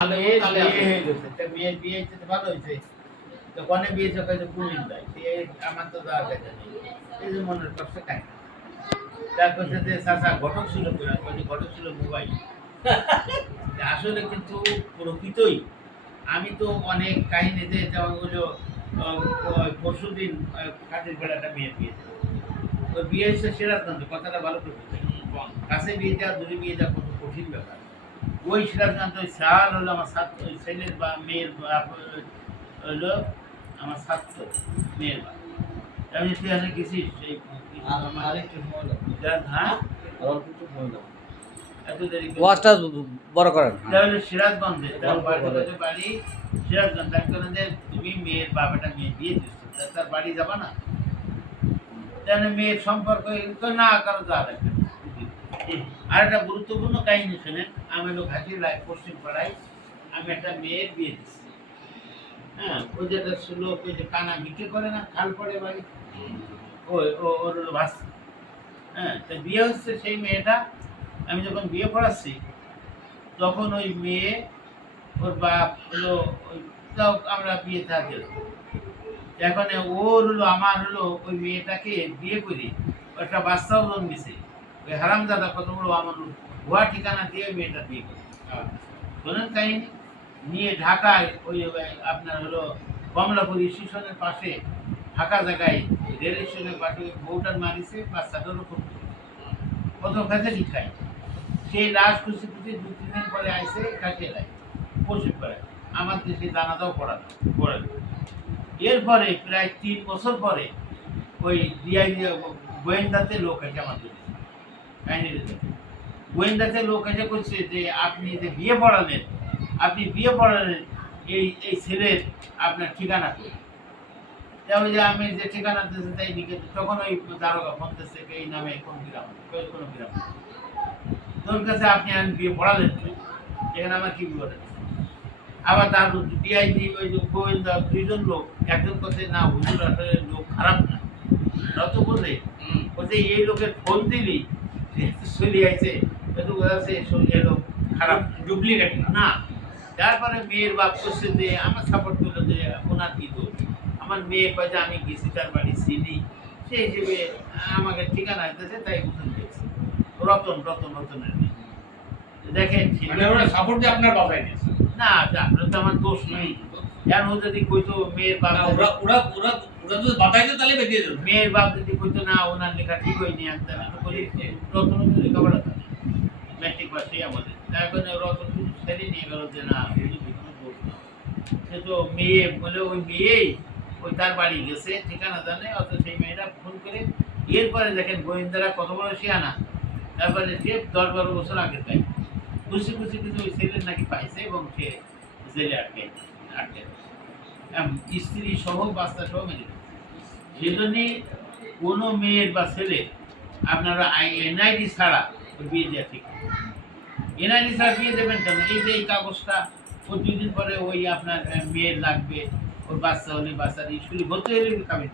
বিয়ে ভালো হয়েছে তো কনে বিয়ে সকালে কুমির দেয় আমার তো দেওয়ার কাছে নেই এই যে মনের কষ্ট খাই তার কাছে যে চাষা ঘটক ছিল ঘটক ছিল মোবাইল আসলে কিন্তু প্রকৃতই আমি তো অনেক কাহিনীতে যেমন হলো পরশু দিন কাঠের বেড়াটা বিয়ে দিয়েছে ওই বিয়ে হচ্ছে সিরাজগঞ্জ কথাটা ভালো করে কাছে বিয়ে যাওয়া দূরে বিয়ে যাওয়া কত কঠিন ব্যাপার ওই সিরাজগঞ্জ ওই সাল হলো আমার ছাত্র ছেলের বা মেয়ের বাপ হলো আমার ছাত্র মেয়ের বাপ আমি ইতিহাসে গেছিস সেই হ্যাঁ ওয়াজটা বড় করেন তাহলে সিরাজগঞ্জে বাড়ি সিরাজগঞ্জ তুমি মেয়ের বাবাটা মেয়ে দিয়ে দিচ্ছ তার বাড়ি যাবা না তাহলে মেয়ের সম্পর্ক না কারো যা লাগবে আর একটা গুরুত্বপূর্ণ কাহিনী শোনেন আমি লোক হাজির পশ্চিম পাড়ায় আমি একটা মেয়ের বিয়ে দিচ্ছি হ্যাঁ ওই যেটা লোক ওই যে কানা বিক্রি করে না খাল পড়ে বাড়ি ওর হলো ভাসি হ্যাঁ তো বিয়ে হচ্ছে সেই মেয়েটা আমি যখন বিয়ে পড়াচ্ছি তখন ওই মেয়ে ওর বাপ হলো ওই আমরা বিয়ে থাকি এখন ওর হলো আমার হলো ওই মেয়েটাকে বিয়ে করে একটা বাচ্চাও জন্মেছে ওই হারামজাদা কত বড় আমার ভুয়া ঠিকানা দিয়ে মেয়েটা বিয়ে করে শোনেন কাহিনী নিয়ে ঢাকায় ওই আপনার হলো কমলাপুর স্টেশনের পাশে ফাঁকা জায়গায় রেল স্টেশনের পাশে বউটার মারিছে বাচ্চাটারও খুব কত ফ্যাসিলিটি খায় সেই লাশ খুশি খুশি 2-3 দিন পরে আইসে কাটিয়ে দেয় পশু করে আমার দেশে জানাজাও পড়ানো এরপরে প্রায় 3 বছর পরে ওই ডিআই গোয়েন্দাতে লোক আছে আমাদের গোয়েন্দাতে লোক এসে করছে যে আপনি যে বিয়ে পড়ালেন এই ছেলের আপনার ঠিকানা কই ওই যে আমি যে ঠিকানা দিয়েছি তাই লিখে তখন ওই দারোগা ফোন দিচ্ছে এই নামে কোন গ্রাম কোনো গ্রাম তোর কাছে আপনি আমি বিয়ে পড়ালেন এখানে আমার কি বিপদ আছে আবার তার ডিআইজি ওই যে গোয়েন্দা 2 জন লোক একজন কথা না হুজুর আসলে লোক খারাপ না রত বললে বলছে এই লোকের ফোন দিলি চলে আইছে কিন্তু বলছে এই লোক খারাপ ডুপ্লিকেট না তারপরে মেয়ের বাপ করছে যে আমার সাপোর্ট করলো যে ওনার কি দোষ আমার মেয়ে কয়ে যে আমি গেছি তার বাড়ি চিনি সেই হিসেবে আমাকে ঠিকানা দিতেছে তাই উঠুন দিয়েছে রতনের দেখেন সাপোর্ট দিয়ে আপনার বাবাই দিয়েছে না আপনার তো আমার দোষ নেই কেন ও যদি কইতো মেয়ের বাপ ওরা যদি বাতাইতো তাহলে বেরিয়ে যেত মেয়ের বাপ যদি কইতো না ওনার লেখা ঠিক হয়নি আমি তো বলি রতন লেখাপড়া থাকে ম্যাট্রিক পাসই আমাদের তার কারণে রতন শুধু ছেড়ে নিয়ে গেল যে না কোনো দোষ না সে তো মেয়ে বলে ওই মেয়েই ওই তার বাড়ি গেছে ঠিকানা জানে অত সেই মেয়েরা ফোন করে এরপরে দেখেন গোয়েন্দারা কত বড় শিয়ানা তারপরে সে 10-12 বছর আগে তাই খুশি কিন্তু ওই ছেলের নাকি পাইছে এবং সে জেলে আটকে স্ত্রী সহ বাচ্চা সহ মেরে সেজন্যে কোনো মেয়ের বা ছেলে আপনারা এনআইডি ছাড়া ওই বিয়ে দেওয়া ঠিক এনআইডি ছাড়া বিয়ে দেবেন কেন এই যে এই কাগজটা ও 2 দিন পরে ওই আপনার মেয়ের লাগবে ওর বাচ্চা হলে বাচ্চার স্কুলে ভর্তি হলে কাবিন